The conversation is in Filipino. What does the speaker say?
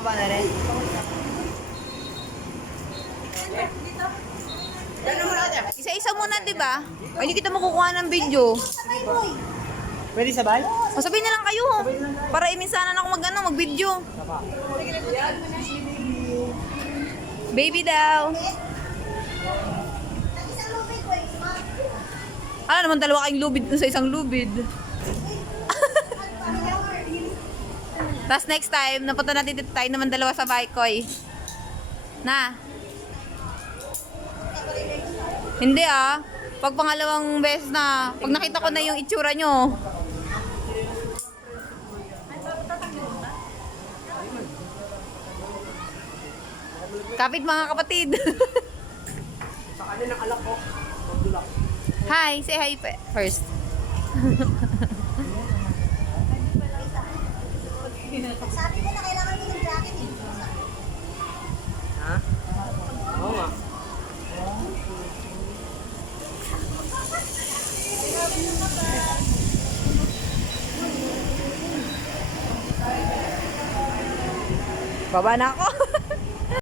baba na rin. Isa-isa muna, di ba? Ay, hindi kita makukuha ng video. Pwede sabay? O, sabihin na lang kayo. Para iminsanan ako mag, ano, mag-video. Baby daw. Ano naman dalawa kayong lubid sa isang lubid. Tapos next time, napunta natin dito tayo naman dalawa sa Baikoy. Na. Hindi ah. Pag pangalawang beses na, pag nakita ko na yung itsura nyo. Kapit mga kapatid. Sa kanin ng alak ko. Hi, say hi first. Sabi ko na kailangan mo ng jacket eh. Ha? Oo nga. Baba na ako.